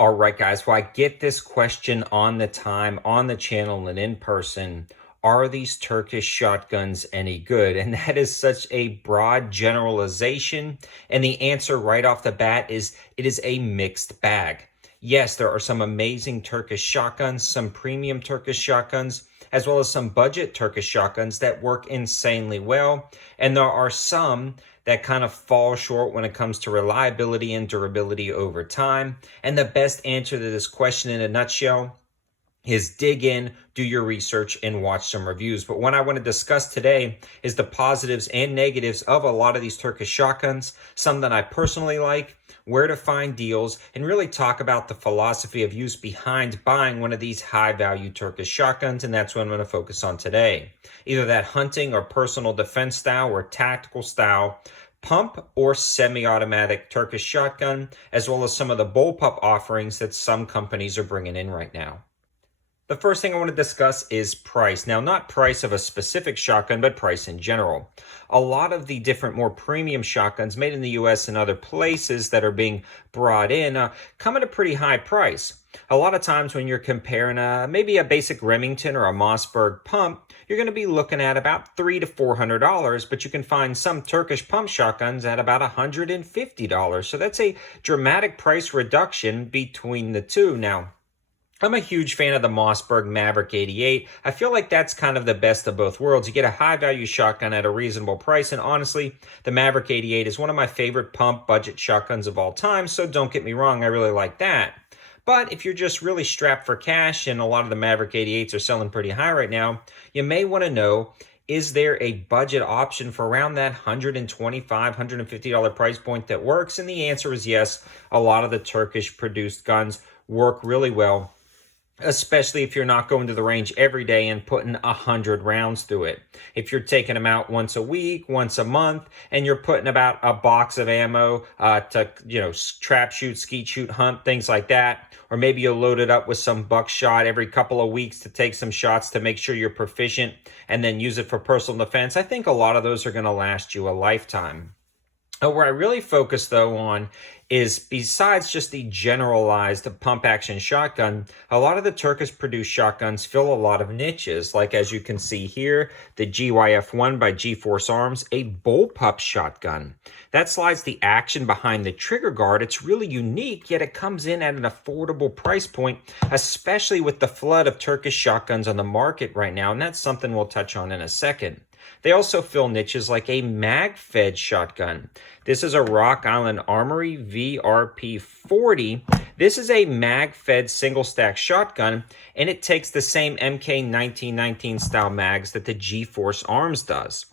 All right, guys. Well, I get this question on the channel and in person. Are these Turkish shotguns any good? And that is such a broad generalization. And the answer right off the bat is it is a mixed bag. Yes, there are some amazing Turkish shotguns, some premium Turkish shotguns, as well as some budget Turkish shotguns that work insanely well. And there are some that kind of fall short when it comes to reliability and durability over time. And the best answer to this question in a nutshell is dig in, do your research, and watch some reviews. But what I want to discuss today is the positives and negatives of a lot of these Turkish shotguns, some that I personally like, where to find deals, and really talk about the philosophy of use behind buying one of these high-value Turkish shotguns, and that's what I'm going to focus on today. Either that hunting or personal defense style or tactical style pump or semi-automatic Turkish shotgun, as well as some of the bullpup offerings that some companies are bringing in right now. The first thing I want to discuss is price. Now, not price of a specific shotgun, but price in general. A lot of the different, more premium shotguns made in the US and other places that are being brought in come at a pretty high price. A lot of times when you're comparing maybe a basic Remington or a Mossberg pump, you're going to be looking at about $300 to $400, but you can find some Turkish pump shotguns at about $150. So that's a dramatic price reduction between the two. Now, I'm a huge fan of the Mossberg Maverick 88. I feel like that's kind of the best of both worlds. You get a high-value shotgun at a reasonable price, and honestly, the Maverick 88 is one of my favorite pump budget shotguns of all time, so don't get me wrong, I really like that. But if you're just really strapped for cash, and a lot of the Maverick 88s are selling pretty high right now, you may want to know, is there a budget option for around that $125, $150 price point that works? And the answer is yes. A lot of the Turkish-produced guns work really well, especially if you're not going to the range every day and putting 100 rounds through it. If you're taking them out once a week, once a month, and you're putting about a box of ammo to, trap shoot, skeet shoot, hunt, things like that, or maybe you'll load it up with some buckshot every couple of weeks to take some shots to make sure you're proficient and then use it for personal defense, I think a lot of those are going to last you a lifetime. Where I really focus, though, on is besides just the generalized pump action shotgun, a lot of the Turkish produced shotguns fill a lot of niches. Like as you can see here, the GYF1 by G-Force Arms, a bullpup shotgun. That slides the action behind the trigger guard. It's really unique, yet it comes in at an affordable price point, especially with the flood of Turkish shotguns on the market right now. And that's something we'll touch on in a second. They also fill niches like a mag-fed shotgun. This is a Rock Island Armory VRP-40. This is a mag-fed single-stack shotgun, and it takes the same MK1919 style mags that the G-Force Arms does.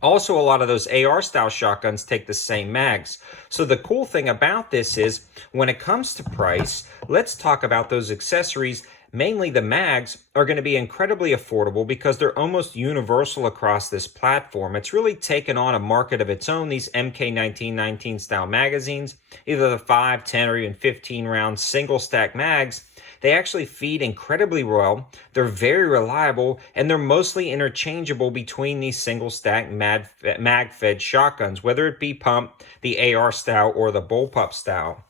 Also, a lot of those AR-style shotguns take the same mags. So the cool thing about this is, when it comes to price, let's talk about those accessories. Mainly the mags are going to be incredibly affordable because they're almost universal across this platform. It's really taken on a market of its own, these MK1919 style magazines, either the 5, 10, or even 15 round single stack mags. They actually feed incredibly well, they're very reliable, and they're mostly interchangeable between these single stack mag-fed shotguns, whether it be pump, the AR style, or the bullpup style.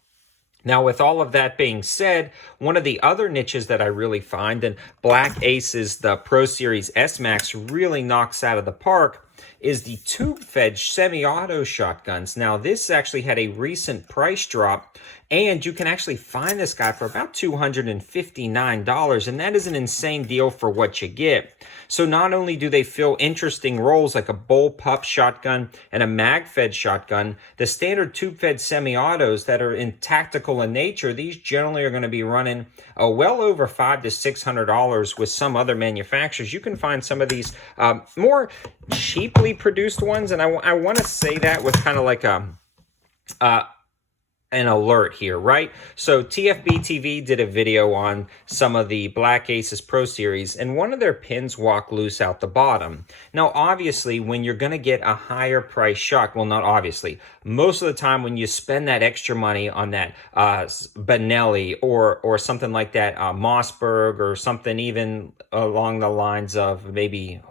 Now, with all of that being said, one of the other niches that I really find, and Black Ace's the Pro Series S-Max really knocks out of the park, is the tube-fed semi-auto shotguns. Now, this actually had a recent price drop, and you can actually find this guy for about $259, and that is an insane deal for what you get. So not only do they fill interesting roles like a bullpup shotgun and a mag-fed shotgun, the standard tube-fed semi-autos that are in tactical in nature, these generally are going to be running well over $500 to $600 with some other manufacturers. You can find some of these more cheaply produced ones, and I want to say that with kind of like an alert here, right? So TFB TV did a video on some of the Black Aces Pro Series, and one of their pins walk loose out the bottom. Now, obviously, when you're going to get a higher price shot, well, not obviously, most of the time when you spend that extra money on that Benelli or something like that, Mossberg, or something even along the lines of maybe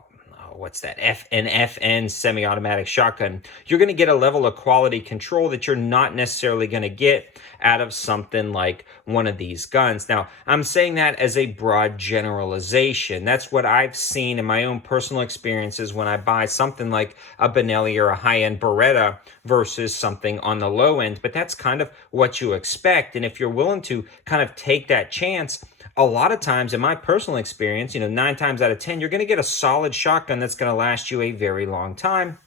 what's that, an FN semi-automatic shotgun, you're going to get a level of quality control that you're not necessarily going to get out of something like one of these guns. Now, I'm saying that as a broad generalization. That's what I've seen in my own personal experiences when I buy something like a Benelli or a high-end Beretta versus something on the low end. But that's kind of what you expect. And if you're willing to kind of take that chance, a lot of times, in my personal experience, 9 times out of 10, you're going to get a solid shotgun that's going to last you a very long time.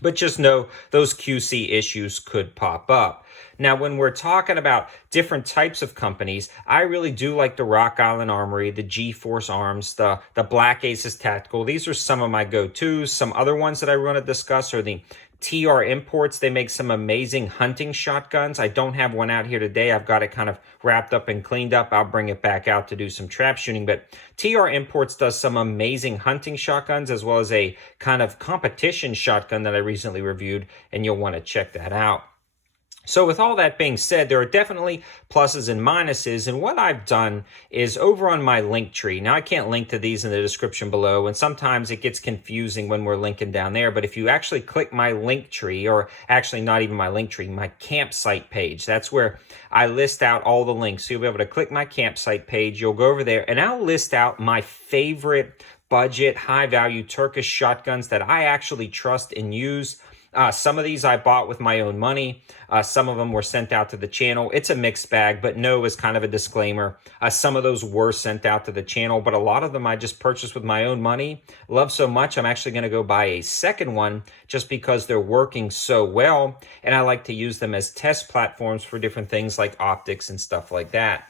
But just know those QC issues could pop up. Now, when we're talking about different types of companies, I really do like the Rock Island Armory, the G-Force Arms, the Black Aces Tactical. These are some of my go-tos. Some other ones that I want to discuss are the TR Imports. They make some amazing hunting shotguns. I don't have one out here today. I've got it kind of wrapped up and cleaned up. I'll bring it back out to do some trap shooting. But TR Imports does some amazing hunting shotguns as well as a kind of competition shotgun that I recently reviewed, and you'll want to check that out. So with all that being said, there are definitely pluses and minuses, and what I've done is over on my link tree. Now, I can't link to these in the description below, and sometimes it gets confusing when we're linking down there, but if you actually click my link tree, or actually not even my link tree, my campsite page, that's where I list out all the links. So you'll be able to click my campsite page, you'll go over there, and I'll list out my favorite budget, high-value Turkish shotguns that I actually trust and use. Some of these I bought with my own money. Some of them were sent out to the channel. It's a mixed bag, but no is kind of a disclaimer. Some of those were sent out to the channel, but a lot of them I just purchased with my own money. Love so much, I'm actually going to go buy a second one just because they're working so well, and I like to use them as test platforms for different things like optics and stuff like that.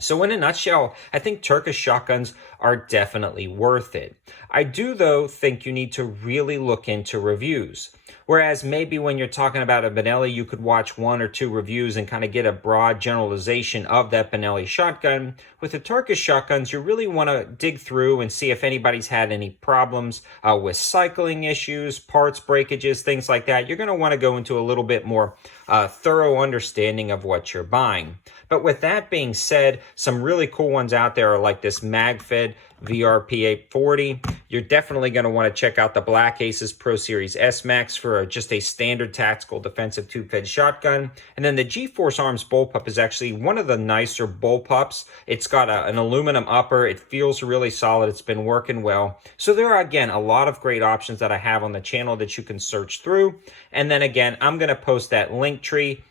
So in a nutshell, I think Turkish shotguns are definitely worth it. I do, though, think you need to really look into reviews. Whereas maybe when you're talking about a Benelli, you could watch 1 or 2 reviews and kind of get a broad generalization of that Benelli shotgun. With the Turkish shotguns, you really want to dig through and see if anybody's had any problems with cycling issues, parts breakages, things like that. You're going to want to go into a little bit more thorough understanding of what you're buying. But with that being said, some really cool ones out there are like this MagFed VRP 840. You're definitely going to want to check out the Black Aces Pro Series S Max for just a standard tactical defensive tube-fed shotgun. And then the G-Force Arms bullpup is actually one of the nicer bullpups. It's got an aluminum upper. It feels really solid. It's been working well. So there are, again, a lot of great options that I have on the channel that you can search through. And then again, I'm going to post that link tree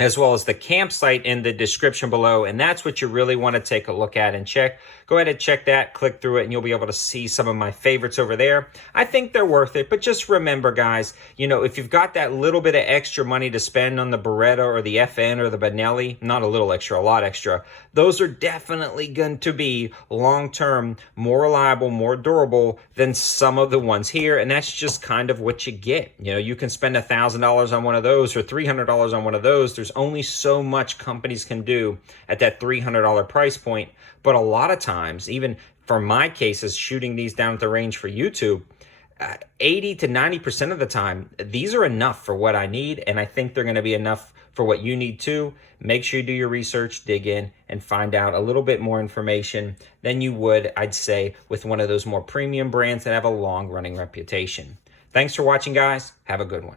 as well as the campsite in the description below, and that's what you really want to take a look at and check. Go ahead and check that, click through it, and you'll be able to see some of my favorites over there. I think they're worth it, but just remember, guys, if you've got that little bit of extra money to spend on the Beretta or the FN or the Benelli, not a little extra, a lot extra, those are definitely going to be long-term, more reliable, more durable than some of the ones here, and that's just kind of what you get. You can spend $1,000 on one of those or $300 on one of those. There's only so much companies can do at that $300 price point. But a lot of times, even for my cases, shooting these down at the range for YouTube, 80 to 90% of the time, these are enough for what I need. And I think they're going to be enough for what you need too. Make sure you do your research, dig in, and find out a little bit more information than you would, I'd say, with one of those more premium brands that have a long running reputation. Thanks for watching, guys. Have a good one.